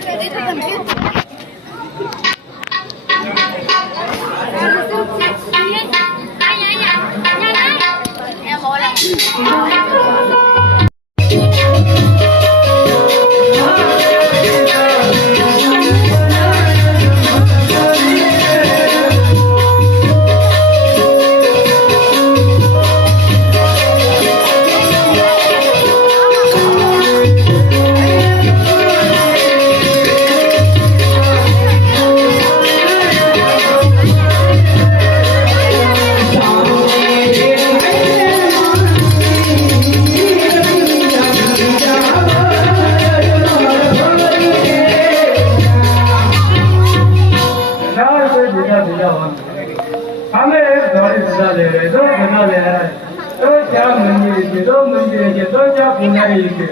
这里怎么没？啊，都捡起，બધા મંદિર છે તો મંદિર છે તો ત્યાં પુનારી છે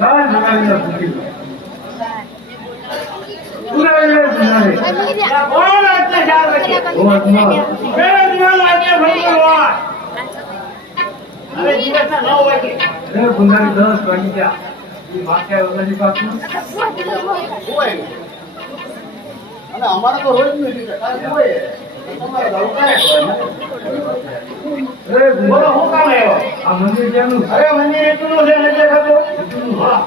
લાલ પુનારીના પૂછી લો. પુનારી કોણ અત્યાચાર વાગે. ગયા પાછું. અને અમારે તો રોજ નથી કાંઈ હોય. તમારે તો કાંઈ બોલો હું કામ આવ્યો? આ મંદિર અરે મંદિર એટલું છે ને દેખાતું? હા.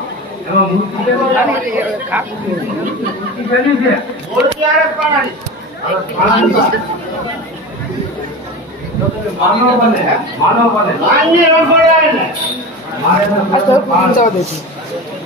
માનવ બને. માનવ બને. માન્ય આવે ને. મારે તો